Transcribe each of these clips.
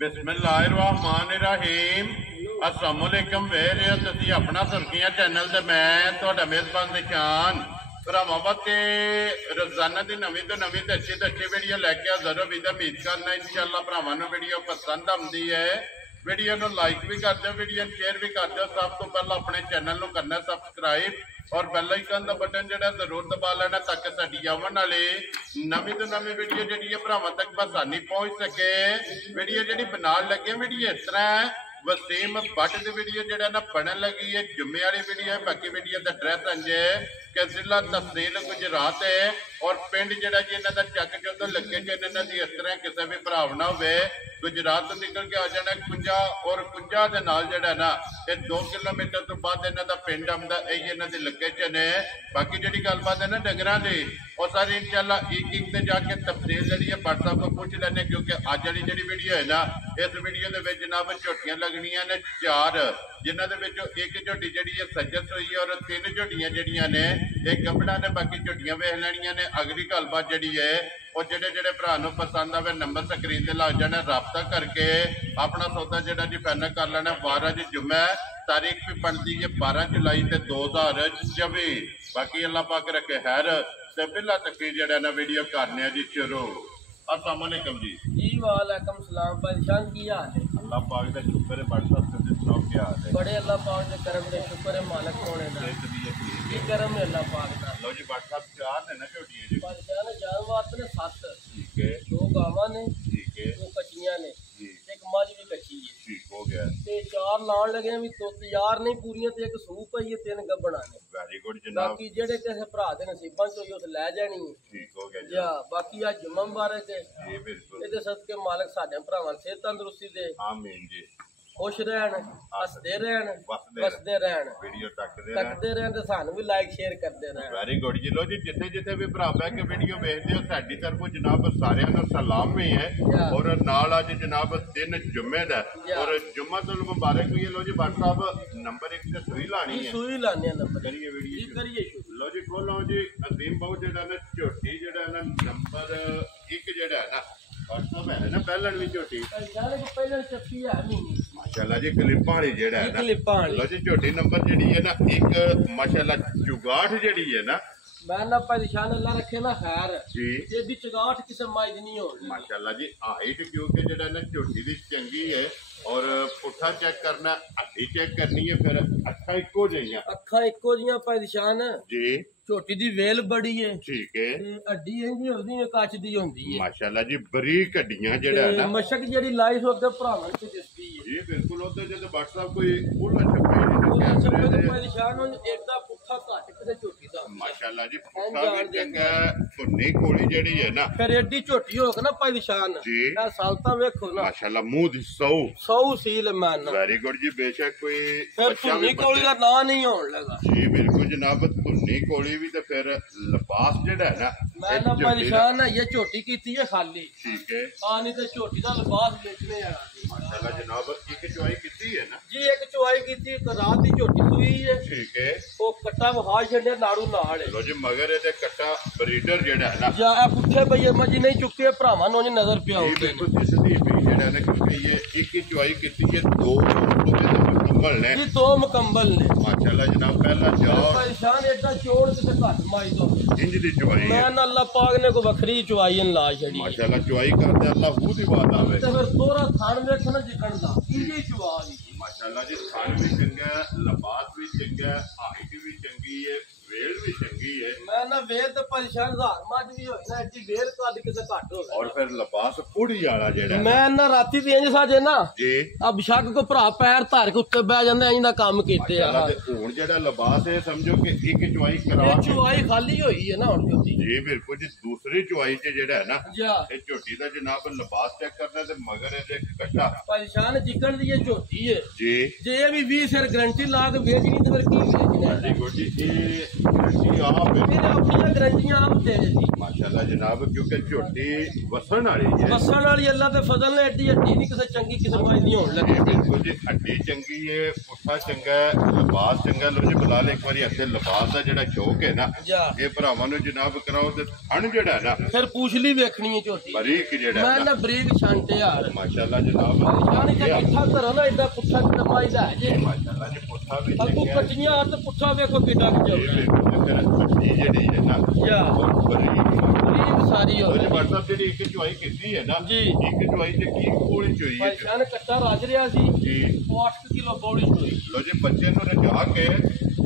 बिस्मिल्लाहिर्रहमानिर्रहीम अस्सलाम वालेकुम वेर तुसी अपना सुर्खियां चैनल ते मैं तुहाडा मेजबान निशान भरावां वास्ते रोजाना की नवीं तो नवीं ते अच्छी वीडियो लैके हाज़र हो। उम्मीद करना इंशाअल्लाह भरावां नूं वीडियो पसंद आउंदी है। वीडियो नूं लाइक भी कर दो, वीडियो शेयर भी कर दो। सब तो पहला अपने चैनल नूं करना सबसक्राइब और बेल आइकन का बटन जो जरूर दबा लेना ताकि साडी आवन वाली नवीं तो नवीं वीडियो जी भरावां तक आसानी पहुँच सके। वीडियो जी बनाने लगे वीडियो इस तरह वसीम भट्ट की वीडियो जो ना बनन लगी है जुम्मे वाली वीडियो है। बाकी वीडियो का एड्रैस अंजे कि जिला तहसील गुजरात है और पिंड जोड़ा जी इन्हों का चक जो लोकेशन इन्हों की इस तरह किसी भी भराव ना हो गुजरात तो निकल के आ जाना कुंजा और कुंजा के नाल जड़ा ना ये 2 किलोमीटर तो बाद इन्हों का पिंड आता यही इन्हों की लोकेशन है। बाकी जी गलबात है ना डंगर की और सारी इंशाल्लाह एक से जाके तफसील जी व्हाट्सएप को पूछ लेने क्योंकि अज वाली जी वीडियो है ना इस वीडियो के जनाब झोटियां लगनिया ने 4 जिन्होंने एक झोटी जी सजत हुई है और 3 झोटियां जड़िया ने एक गबड़ा ने। बाकी झोटियां वेख लैनिया ने। अगली गलबात जी है और जेडे भरा पसंद आवे नंबर स्क्रीन से लग जाना राबता करके अपना सौदा जो जी फाइनल कर लेना। 12 जुम्मे तारीख भी बनती है 12 जुलाई से 2024। बाकी अल्लाह पाक रखे खैर ते पहला तकरीर जड़ा ना वीडियो करने जी शुरू। अस्सलाम वालेकुम जी। वालेकुम सलाम भाईजान की हाल है? अल्लाह पाक का शुक्र है। भाई साहब से सुनाओ क्या हाल है? बड़े अल्लाह पाक के करम दे शुक्र है मालिक होने दा की करम है अल्लाह पाक दा। लो जी भाई साहब चार ने ना झोटियां जी भाईजान जानवर ने 7 ठीक है 2 गावां ने ठीक है 2 कच्चियां ने जी एक मझ भी कच्ची है ठीक हो गया ते 4 लाण लगे भी तो तैयार नहीं पूरियां ते एक सूप है ये 3 गब्बड़ा ने। वेरी गुड जनाब। बाकी जेड़े किसे भरा दे नसीबां चों उस ले जानी है ठीक हो गया जा। बाकी आज जुम्मा मुबारक है जी बिल्कुल इहदे सदके मालिक साडे भरावां सेहत तंदुरुस्ती दे आमीन जी खुश रहन हसदे रहन वसदे रहन वीडियो तकते रहन ते सानू भी लाइक शेयर करते रहन। वेरी गुड जी। लो जी जिथे जिथे भी भरा बह के वीडियो देखते हो साडी तरफों जनाब सारियां नूं सलाम भी है और नाल अज जनाब दिन जुम्मे दा और जुम्मा तुल मुबारक भी है। लो जी भाई साहब नंबर 1 से सुई लानी है सुई लाने नंबर करिए वीडियो करिए। लो जी खोलो जी अजीम बहु जेड़ा ना झोटी जेड़ा ना नंबर 1 जेड़ा है ना व्हाट्सएप है ना पहलन भी झोटी पहले चप्पी है नहीं माशाल्लाह जी क्लिपां वाली जेड़ा है ना क्लिपां लो जी झोटी नंबर जेड़ी है ना एक माशाल्लाह चुगाठ जेड़ी है ना मैं ना परेशान अल्लाह रखे ना खैर जी ये भी चुगाठ किसे माइज नहीं हो माशाल्लाह जी हाइट क्योंकि जेड़ा ना झोटी दी चंगी है और पुट्ठा चेक करना हड्डी चेक करनी है फिर अखा इको जइयां अखा इको जियां परेशान जी छोटी दी वेल बड़ी है ठीक है हड्डी इंज होंदी है कच दी होंदी है माशाल्लाह जी बरीक हड्डियां जेड़ा है ना मशक जेड़ी लाई सो अगे भरावां च दिसदी है जी बिल्कुल ओते जद व्हाट्सएप कोई उल्ला छपे नहीं परेशान हो एकदा पुट्ठा घट किसे छोटी दा माशाल्लाह जी पुट्ठा भी चंगा धुन्नी कोली जेड़ी है ना फिर एडी छोटी हो के ना परेशान जी ए सालता वेखो ना माशाल्लाह मुंह दी 100 सील मान वेरी गुड जी बेशक कोई फिर धुन्नी कोली दा ना नहीं होने लगा जी बिल्कुल जनाब धुन्नी कोली भी तो फिर लिबास जेड़ा है ना मैं ना परेशान है ये छोटी कीती है खाली ठीक है आनी ते छोटी दा लिबास बेचने आ माशाल्लाह जनाब एक चुआई कीती है ना जी एक चुआई कीती एक रात दी छोटी सुई है ठीक है वो कट्टा वहा छड़े नाड़ू नाल लो जी मगर ए कट्टा ब्रीडर जेड़ा है ना जा ए पुछे भई मजी नहीं चुके भरावां नु नजर पिया जी बिल्कुल इसदी भी जेड़ा ना क्योंकि ये एक ही चुआई कीती है 2 मुकम्मल ने जी 2 मुकम्मल ने माशाल्लाह जनाब पहला जाओ परेशान एटा चोड़ किसे घट माई दो इंज दी चुआई मैं ना अल्लाह पाक ने को बखरी चुआई ला छड़ी माशाल्लाह चुआई करते अल्लाह खूब दी बात आवे ते फिर तोरा थान वेख ना जिकण दा इंजी चुआई माशाल्लाह जी थान भी चंगा लिबास भी चंगा हाइट भी चंगी है वेल भी चंगी है। मैं ना वेल तो परेशान हजार मज भी होई ना एडी वेल कद किसे घट हो और फिर लिबास पुड़ी वाला जेड़ा मैं ना राती दी इंज साजे ना जी अब शक को भरा पैर धर के उत्ते बह जांदे इंज दा काम कीते आ हुन जेड़ा लिबास है समझो कि एक चुआई करा चुआई खाली होई है ना हुन जी बिल्कुल जी दूसरी चुआई च जेड़ा है ना जा ये झोटी दा जनाब लिबास चेक करना ते मगर ए कट्टा परेशान जिकण दी ये झोटी है जी जे ये भी 20 सिर गारंटी ला के बेचनी ते फिर की बेचना जी गुड जी ये गारंटी आप है फिर अपनी ਸਾਰੀਆਂ ਗਰੰਟੀਆਂ ਆਪ ਦੇ ਜੀ ਮਾਸ਼ਾਅੱਲਾ ਜਨਾਬ, ਕਿਉਂਕਿ ਝੋਟੀ ਵਸਣ ਵਾਲੀ ਹੈ। ਵਸਣ ਵਾਲੀ ਅੱਲਾ ਦੇ ਫਜ਼ਲ ਨੇ ਐਡੀ ਹੱਡੀ ਨਹੀਂ ਕਿਸੇ ਚੰਗੀ ਕਿਸੇ ਮਾਈ ਦੀ ਹੋਣ ਲੱਗੀ। ਬਿਲਕੁਲ ਜੀ, ਹੱਡੀ ਚੰਗੀ ਹੈ, ਪੁੱਠਾ ਚੰਗਾ ਹੈ, ਲਿਬਾਸ ਚੰਗਾ। ਲੋ ਜੀ ਬਲਾਲ ਇੱਕ ਵਾਰੀ ਇੱਥੇ ਲਿਬਾਸ ਦਾ ਜਿਹੜਾ ਸ਼ੌਕ ਹੈ ਨਾ ਇਹ ਭਰਾਵਾਂ ਨੂੰ ਜਨਾਬ ਕਰਾਓ ਤੇ ਥਣ ਜਿਹੜਾ ਹੈ ਨਾ ਫਿਰ ਪੂਛਲੀ ਵੇਖਣੀ ਹੈ ਝੋਟੀ ਬਰੀਕ ਜਿਹੜਾ ਮੈਂ ਨਾ ਬਰੀਕ ਛਾਂਟੇ ਯਾਰ ਮਾਸ਼ਾਅੱਲਾ ਜਨਾਬ। ਜਾਨੀ ਕਿ ਕਿੱਥਾ ਕਰੋ ਨਾ ਐਡਾ ਪੁੱਠਾ ਕਮਾਈ ਦਾ ਹੈ ਜੀ ਮਾਸ਼ਾਅੱਲਾ ਜੀ, ਪੁੱਠਾ ਵੀ ਅੱਗੂ ਕੱਟੀਆਂ ਤੇ ਪੁੱਠਾ ਵੇਖੋ ਕਿੱਡਾ ਕਿ ਹੱਡੀ ਜਿਹੜੀ ਹੈ ਨਾ ਬਹੁਤ ਬਰੀਕ ਸਾਰੀ ਹੋ ਜੀ। WhatsApp ਜਿਹੜੀ ਇੱਕ ਚੁਆਈ ਕੀਤੀ ਹੈ ਨਾ ਜੀ, ਇੱਕ ਚੁਆਈ ਤੇ ਕੀ ਕੋਲੀ ਚੋਈ ਹੈ ਭਾਈਸ਼ਾਨ ਕੱਟਾ ਰੱਜ ਰਿਹਾ ਸੀ ਜੀ, 8 ਕਿਲੋ ਬੋੜੀ ਚੋਈ। ਲੋ ਜੀ ਬੱਚੇ ਨੂੰ ਰਜਾ ਕੇ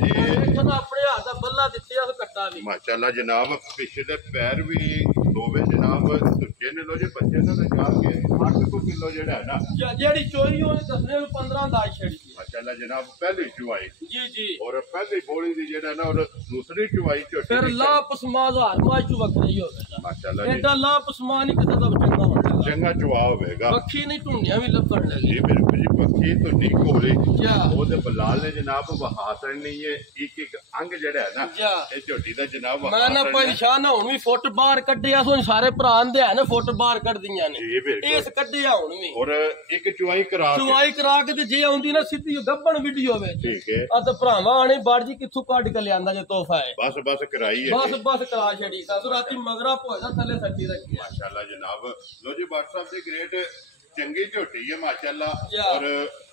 ਇਹ ਆਪਣੇ ਹੱਥ ਦਾ ਬੱਲਾ ਦਿੱਤੇ ਆ ਕੱਟਾ ਵੀ ਮਾਸ਼ਾਅੱਲਾ ਜਨਾਬ। ਪਿਛਲੇ ਪੈਰ ਵੀ ਦੋਵੇਂ ਜਨਾਬ ਸੁੱਚੇ ਨੇ। ਲੋ ਜੀ ਬੱਚੇ ਨੂੰ ਰਜਾ ਕੇ 8 ਕਿਲੋ ਜਿਹੜਾ ਹੈ ਨਾ ਜਿਹੜੀ ਚੋਈ ਉਹਨੇ ਦੱਸਣੇ ਨੂੰ 15 ਦਾ ਛੜੀ ਮਾਸ਼ਾਅੱਲਾ ਜਨਾਬ। ਪਹਿਲੀ ਚੁਆਈ ਜੀ ਜੀ ਔਰ ਪਹਿਲੀ ਬੋਲੀ ਦੀ ਜਿਹੜਾ ਨਾ ਔਰ ਦੂਸਰੀ ਚੁਆਈ ਝੋਟੀ ਫਿਰ ਲਾ ਪਸਮਾ ਹਜ਼ਾਰ ਮਾਈ ਚ ਵੱਖਰੀ ਹੋਵੇਗਾ ਮਾਸ਼ਾਅੱਲਾ ਜੀ। ਐਡਾ ਲਾ ਪਸਮਾ ਨਹੀਂ ਕਿਸੇ ਦਾ ਚੰਗਾ ਹੋਣਾ ਚੰਗਾ ਜਵਾਬ ਹੋਵੇਗਾ। ਪੱਖੀ ਨਹੀਂ ਢੂੰਡੀਆਂ ਵੀ ਲੱਭਣ ਲੱਗੀ ਜੀ ਬਿਲਕੁਲ ਜੀ, ਪੱਖੀ ਤੋਂ ਨਹੀਂ ਕੋਲੇ ਜਾ ਉਹਦੇ ਬਲਾਲ ਨੇ ਜਨਾਬ ਵਹਾਸਣ ਨਹੀਂ ਹੈ। ਇੱਕ ਇੱਕ ਅੰਗ ਜਿਹੜਾ ਹੈ ਨਾ ਜਾ ਇਹ ਝੋਟੀ ਦਾ ਜਨਾਬ ਮੈਂ ਨਾ ਪਰੇਸ਼ਾਨ ਹੁਣ ਵੀ ਫੁੱਟ ਬਾਹਰ ਕੱਢਿਆ ਸੋ ਸਾਰੇ ਭਰਾ ਦੇ ਹੈ ਨੇ ਫੁੱਟ ਬਾਹਰ ਕੱਢਦੀਆਂ ਨੇ ਜੀ ਬਿਲਕੁਲ। ਇਸ ਕੱਢਿਆ ਹੁਣ ਵੀ ਔਰ ਇੱਕ ਚੁਆਈ ਕਰਾ ਕੇ ਚੁਆਈ ਕਰਾ ਕੇ ਤੇ ਜੇ ਆਉਂਦੀ ਨਾ ਸਿੱਧੀ ਗੱਬਣ ਵੀਡੀਓ ਵਿੱਚ ਠੀਕ ਹੈ। ਆ ਤਾਂ ਭਰਾਵਾਂ ਆਣੇ ਬਾੜ ਜੀ ਕਿੱਥੋਂ ਕੱਢ ਕੇ ਲਿਆਂਦਾ ਜੇ ਤੋਹਫਾ ਹੈ ਬਸ ਕਰਾਈ ਹੈ ਬਸ ਕਰਾ ਛੜੀ ਸਾਸੂ ਰਾਤੀ ਮਗਰਾ ਭੋਜਾ ਥੱਲੇ ਸੱਟੀ ਰੱਖੀ ਮਾਸ਼ਾਅੱਲਾ ਜਨਾਬ। ਲੋ ਜੀ WhatsApp ਤੇ ਗ੍ਰੇਟ ਚੰਗੀ ਝੋਟੀ ਹੈ ਮਾਸ਼ਾਅੱਲਾ ਜਾ। ਔਰ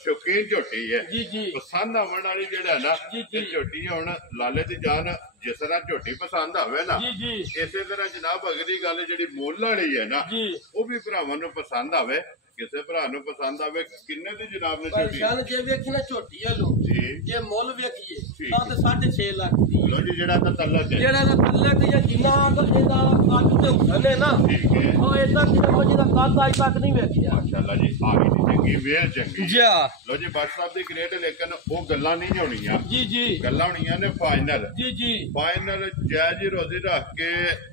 ਸ਼ੌਕੀਨ ਝੋਟੀ ਹੈ। ਜੀ ਜੀ ਪਸੰਦ ਆਉਣ ਵਾਲੀ ਜਿਹੜਾ ਨਾ ਜੀ, ਜੀ। ਇਹ ਝੋਟੀ ਹੁਣ ਲਾਲੇ ਦੀ ਜਾਨ ਜਿਸ ਤਰ੍ਹਾਂ ਝੋਟੀ ਪਸੰਦ ਆਵੇ ਨਾ ਜੀ ਜੀ ਇਸੇ ਤਰ੍ਹਾਂ ਜਨਾਬ ਅਗਲੀ ਗੱਲ ਜਿਹੜੀ ਮੁੱਲ ਵਾਲੀ ਹੈ ਨਾ ਜੀ ਉਹ ਵੀ ਭਰਾਵਾਂ ਨੂੰ ਪਸੰਦ ਆਵੇ। ਕਿਸੇ ਭਰਾ ਨੂੰ ਪਸੰਦ ਆਵੇ ਕਿੰਨੇ ਦੀ ਜਨਾਬ ਨੇ ਝੋਟੀ ਪਰੇਸ਼ਾਨ ਜੇ ਵੇਖੀ ਨਾ ਝੋਟੀ ਆ ਲੋ ਜੀ ਜੇ ਮੁੱਲ ਵੇਖੀਏ ਠੀਕ। ਤਾਂ ਤੇ 6.5 ਲੱਖ ਦੀ ਲੋ ਜੀ ਜਿਹੜਾ ਤਾਂ ਤਲਕ ਹੈ ਜਿਹੜਾ ਦਾ ਥੱਲੇ ਕਿ ਜਿੰਨਾ ਇਹਦਾ ਕੱਦ ਤੇ ਹੁਸਨ ਹੈ ਨਾ ਠੀਕ ਹੈ ਉਹ ਇਦਾਂ ਕਿਤੇ ਮੋਜੀ ਦਾ ਕੱਦ ਅੱਜ ਤੱਕ ਨਹੀਂ ਵੇਖਿਆ ਮਾਸ਼ਾਅੱਲਾ ਜੀ। ਆ ਗਈ ਜੀ ਚੰਗੀ ਵੇਲ ਚੰਗੀ ਜਾ ਲੋ ਜੀ WhatsApp ਦੀ ਗ੍ਰੇਟ ਲੇਕਿਨ ਉਹ ਗੱਲਾਂ ਨਹੀਂ ਹੋਣੀਆਂ। ਜੀ ਜੀ ਗੱਲਾਂ ਹੋਣੀਆਂ ਨੇ ਫਾਈਨਲ ਜੀ ਜੀ ਫਾਈਨਲ ਜਾਇਜ਼ ਰੋਜ਼ੀ ਰੱਖ ਕੇ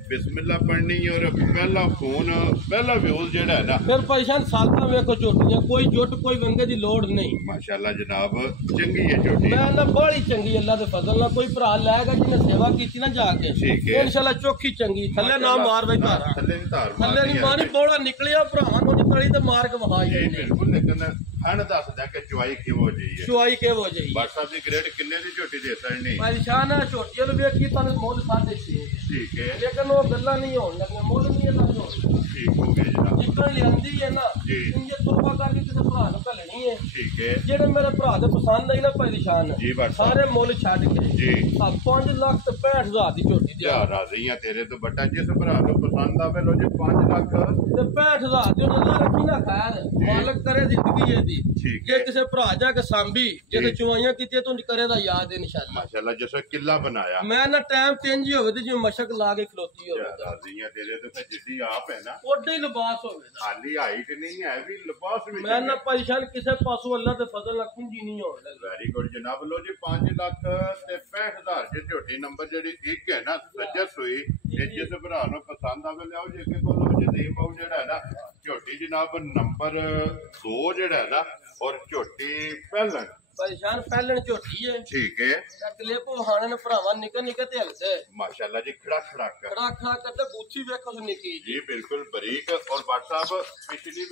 ਬਿਸਮਿਲ੍ਲਾ ਪੜ੍ਹਨੀ ਔਰ ਪਹਿਲਾ ਫੋਨ ਪਹਿਲਾ ਵਿਊਜ਼ ਜਿਹੜਾ ਹੈ ਨਾ ਫਿਰ ਪਰੇਸ਼ਾਨ ਸਾਲਤਾਂ ਵੇਖੋ ਝੋਟੀਆਂ ਕੋਈ ਜੁੱਟ ਕੋਈ ਵੰਗੇ ਦੀ ਲੋੜ ਨਹੀਂ ਮਾਸ਼ਾਅੱਲਾ ਜਨਾਬ ਚੰਗੀ ਹੈ ਝੋਟੀ। ਮੈਂ ਨਾ ਬੜੀ ਚੰਗੀ ਅੱਲਾ ਦੇ ਫਜ਼ਲ ਨਾਲ ਕੋਈ ਭਰਾ ਲਾਏਗਾ ਜਿਹਨੇ ਸੇਵਾ ਕੀਤੀ ਨਾ ਜਾ ਕੇ ਠੀਕ ਹੈ। ਇਨਸ਼ਾਅੱਲਾ ਚੋਖੀ ਚੰਗੀ ਥੱਲੇ ਨਾ ਮਾਰ ਬਈ ਧਾਰਾ ਥੱਲੇ ਦੀ ਧਾਰ ਥੱਲੇ ਨਹੀਂ ਮਾਰੀ ਬੋਲਾ ਨਿਕਲਿਆ ਭਰਾਵਾਂ ਨੂੰ ਨਿਕਲੀ ਤੇ ਮਾਰ ਕੇ ਵਹਾਈ ਜੀ ਬਿਲਕੁਲ। ਲੇਕਿਨ ਹਣ ਦੱਸਦਾ ਕਿ ਚੁਆਈ ਕਿਵੇਂ ਜੀ ਹੈ। ਚੁਆਈ ਕੇ ਹੋ ਜਾਈ WhatsApp ਦੀ ਗ੍ਰੇਡ ਕਿੰਨੇ ਦੀ ਝੋਟੀ ਦੇ ਸਕਣੀ ਪਰੇਸ਼ਾਨ ਆ ਝੋਟੀਆਂ ਨੂੰ ਵੇਖੀ ਤਾਂ ਮੁੱਲ 6.5 ਠੀਕ ਹੈ ਲੇਕਿਨ ਉਹ ਗੱਲਾਂ ਨਹੀਂ ਹੋਣ ਲੱਗੀਆਂ ਮੁੱਲ ਨਹੀਂ ਇਹਨਾਂ ਨੂੰ ਠੀਕ ਹੋ ਗਿਆ ਜਨਾਬ ਜਿੱਕਣ ਲਿਆਂਦੀ ਹੈ ਨਾ ਜੀ। ਇਹ ਤੋਬਾ ਕਰਕੇ ਕਿਸੇ ਭਰਾ ਨੂੰ ਘੱਲਣੀ ਹੈ ਠੀਕ ਹੈ ਜਿਹੜੇ ਮੇਰੇ ਭਰਾ ਦੇ ਪਸੰਦ ਆਈ ਨਾ ਪਰੇਸ਼ਾਨ ਜੀ WhatsApp ਸਾਰੇ ਮੁੱਲ ਛੱਡ ਕੇ ਜੀ 5 ਲੱਖ ਤੇ 65,000 ਦੀ ਝੋਟੀ ਦੇ ਜਾ ਰਾਜ਼ੀ ਆ ਤੇਰੇ ਤੋਂ ਵੱਡਾ ਜਿਸ ਭਰਾ ਨੂੰ ਪਸੰਦ ਆਵੇ ਲੋ ਜੀ 5 ਲੱਖ ਤੇ 65,000 ਦੀ ਉਹਨਾਂ ਰੱਖੀ ਨਾ ਖੈਰ ਮਾਲਕ ਕਰੇ ਜ਼ਿੰਦਗੀ ਇਹਦੀ ਠੀਕ ਜੇ ਹੈ ਕਿਸੇ ਭਰਾ ਜਾ ਕੇ ਸਾਂਭੀ ਜਿਹਦੇ ਚੁਆਈਆਂ ਕੀਤੀਆਂ ਤੂੰ ਕਰੇ ਦਾ ਯਾਦ ਇਨਸ਼ਾਅੱਲਾ ਮਾਸ਼ਾਅੱਲਾ ਜਿਸ ਕਿੱਲਾ ਬਣਾਇਆ ਮੈਂ ਨਾ ਟਾਈਮ ਚੇਂਜ ਹੀ ਹੋਵੇ ਤੇ ਜਿਵੇਂ ਮਸ਼ਕ ਲਾ ਕੇ ਖਲੋਤੀ ਹੋਵੇ ਰਾਜ਼ੀ ਆ ਤੇਰੇ ਤੋਂ ਤਾਂ ਜਿੱਦੀ ਆਪ ਹੈ ਨਾ ਓਡੇ ਹੀ ਲਿਬਾਸ ਹੋਵੇ ਖਾਲੀ ਹਾਈਟ ਨਹੀਂ ਹੈ ਵੀ ਲਿਬਾਸ ਵੀ ਮੈਂ ਨਾ ਪਰੇਸ਼ਾਨ ਕਿਸੇ ਪਾਸੋਂ ਅੱਲਾ ਦੇ ਫਜ਼ਲ ਨਾਲ ਕੁੰਜੀ ਨਹੀਂ ਹੋਣ ਲੱਗਾ ਵੈਰੀ ਗੁੱਡ ਜਨਾਬ। ਲੋ ਜੀ 5 ਲੱਖ ਤੇ 65,000 ਦੀ ਝੋਟੀ ਨੰਬਰ ਜਿਹੜੀ ਇੱਕ ਹੈ ਨਾ ਸੱਜਸ ਹੋਈ ਇਹ ਜਿਸ ਭਰਾ ਨੂੰ ਪਸੰਦ ਆਵੇ ਲਿਆਓ ਜੇ ਕਿ ਕੋਲ ਲੋ ਜੀ ਦੇਮ ਆਉ ਜਿਹੜਾ ਹੈ ਨਾ ਝੋਟੀ ਜਨਾਬ ਨੰਬਰ 2 ਜਿਹੜਾ ਹੈ ਨਾ ਔਰ ਝੋਟੀ ਪਹਿਲਣ ਪਰੇਸ਼ਾਨ ਫੈਲਣ ਝੋਟੀ ਹੈ ਠੀਕ ਹੈ ਅਗਲੇ ਪਹਾਣੇ ਨੇ ਭਰਾਵਾਂ ਨਿੱਕੇ ਨਿੱਕੇ ਤੇ ਹਲਦੇ ਮਾਸ਼ਾਅੱਲਾ ਜੀ ਖੜਾ ਕਰ ਖੜਾ ਖੜਾ ਕਰਦੇ ਬੂਥੀ ਵੇਖੋ ਤੇ ਨਿੱਕੀ ਜੀ ਬਿਲਕੁਲ ਬਰੀਕ ਔਰ WhatsApp ਪਿਛਲੀ